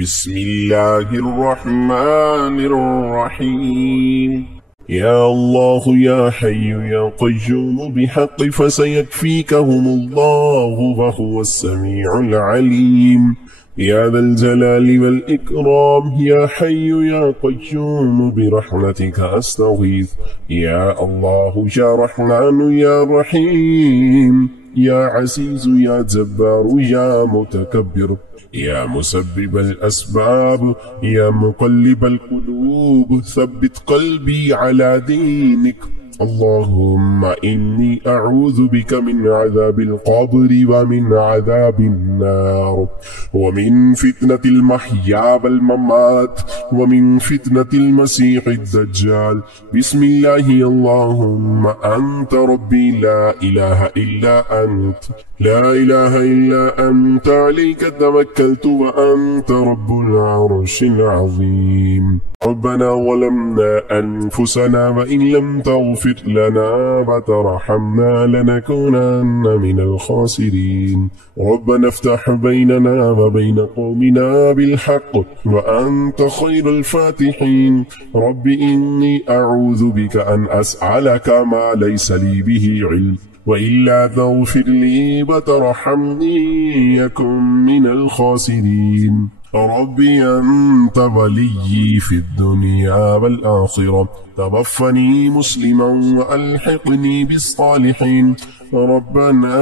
بسم الله الرحمن الرحيم. يا الله يا حي يا قيوم بحق فسيكفيكهم الله وهو السميع العليم. يا ذا الجلال والإكرام يا حي يا قيوم برحمتك أستغيث. يا الله يا رحمن يا رحيم يا عزيز يا جبار يا متكبر يا مسبب الأسباب يا مقلب القلوب ثبت قلبي على دينك. اللهم إني أعوذ بك من عذاب القبر ومن عذاب النار ومن فتنة المحيا والممات ومن فتنة المسيح الدجال. بسم الله. اللهم أنت ربي لا إله إلا أنت، لا إله إلا أنت، عليك توكلت وأنت رب العرش العظيم. ربنا ظلمنا أنفسنا وإن لم تغفر لنا وترحمنا لنكونن من الخاسرين. ربنا افتح بيننا وبين قومنا بالحق وأنت خير الفاتحين. رب إني أعوذ بك أن أسألك ما ليس لي به علم، وإلا تغفر لي وترحمني يكن من الخاسرين. ربي أنت وليي في الدنيا والآخرة، توفني مسلما وألحقني بالصالحين. ربنا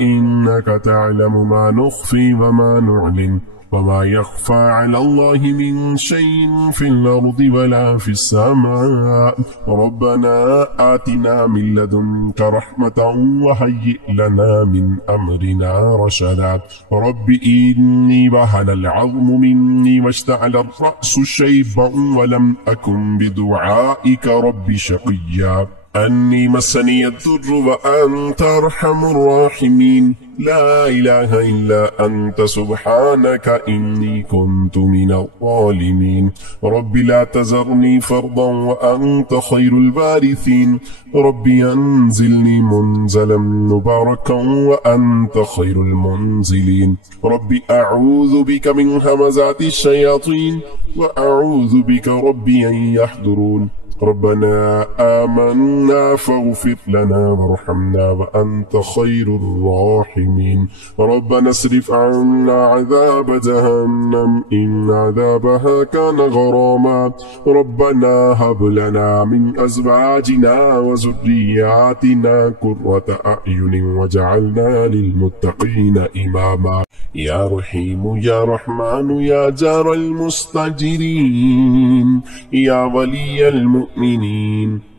إنك تعلم ما نخفي وما نعلن وما يخفى على الله من شيء في الأرض ولا في السماء. ربنا آتنا من لدنك رحمة وهيئ لنا من أمرنا رشدا. رب إني وهن العظم مني واشتعل الرأس شيبا ولم أكن بدعائك رب شقيا. أني مسني الضر وأنت أرحم الراحمين. لا إله إلا أنت سبحانك إني كنت من الظالمين. رب لا تذرني فرضا وأنت خير الوارثين. رب أنزلني منزلا مباركا وأنت خير المنزلين. رب أعوذ بك من همزات الشياطين وأعوذ بك ربي أن يحضرون. ربنا آمنا فاغفر لنا وارحمنا وأنت خير الراحمين. ربنا اصرف عنا عذاب جهنم إن عذابها كان غراما. ربنا هب لنا من أزواجنا وذرياتنا قرة أعين واجعلنا للمتقين إماما. يا رحيم يا رحمن يا جار المستجيرين يا ولي المؤمنين.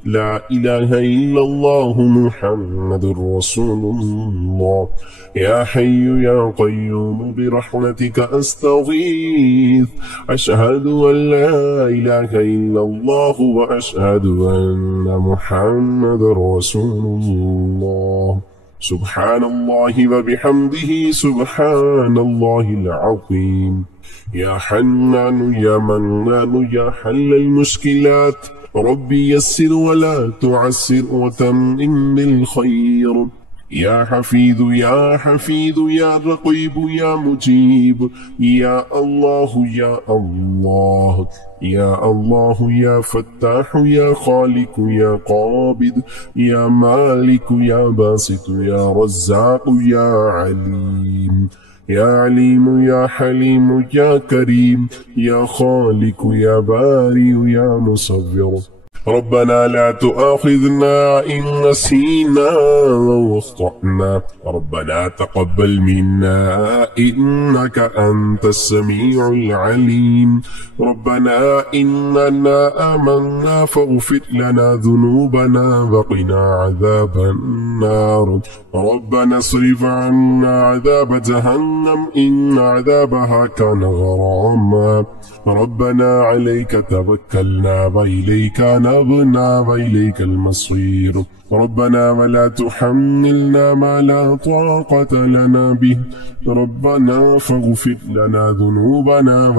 لا إله إلا الله محمد رسول الله. يا حي يا قيوم برحمتك أستغيث. أشهد أن لا إله إلا الله وأشهد أن محمد رسول الله. سبحان الله وبحمده سبحان الله العظيم. يا حنان يا منان يا حل المشكلات. ربي يسر ولا تعسر وتمم بالخير. يا حفيظ يا حفيظ يا رقيب يا مجيب. يا الله يا الله يا الله يا فتاح يا خالق يا قابض يا مالك يا باسط يا رزاق يا عليم. يا عليم يا حليم يا كريم يا خالق يا بارئ يا مصور. ربنا لا تؤاخذنا إن نسينا أو أخطأنا. ربنا تقبل منا إنك أنت السميع العليم. ربنا إننا آمنا فاغفر لنا ذنوبنا وقنا عذاب النار. ربنا اصرف عنا عذاب جهنم إن عذابها كان غراما. ربنا عليك توكلنا وإليك نبنا وإليك المصير. ربنا ولا تحملنا ما لا طاقة لنا به. ربنا فاغفر لنا ذنوبنا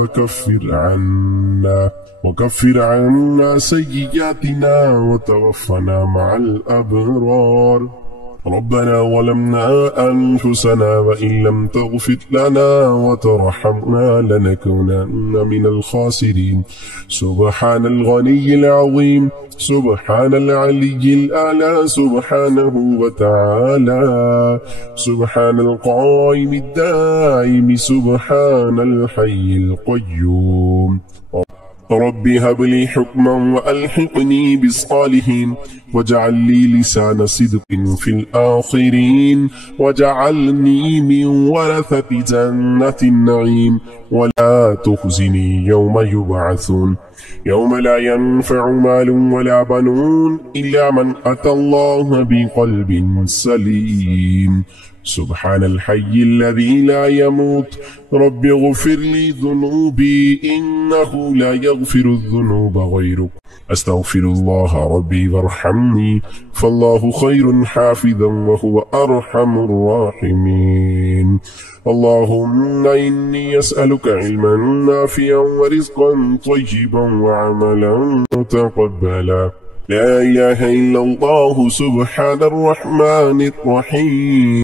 وكفر عنا سيئاتنا وتوفنا مع الأبرار. ربنا ظلمنا أنفسنا وإن لم تغفر لنا وترحمنا لنكونن من الخاسرين. سبحان الغني العظيم، سبحان العلي الأعلى سبحانه وتعالى، سبحان القائم الدائم، سبحان الحي القيوم. رب هب لي حكما وألحقني بالصالحين، واجعل لي لسان صدق في الآخرين، واجعلني من ورثة جنة النعيم، ولا تخزني يوم يبعثون، يوم لا ينفع مال ولا بنون إلا من أتى الله بقلب سليم. سبحان الحي الذي لا يموت، رب اغفر لي ذنوبي إنه لا يغفر الذنوب غيرك، أستغفر الله ربي وارحمني، فالله خير حافظا وهو أرحم الراحمين. اللهم إني أسألك علما نافعا ورزقا طيبا وعملا متقبلا. لا إله إلا الله. سبحان الرحمن الرحيم.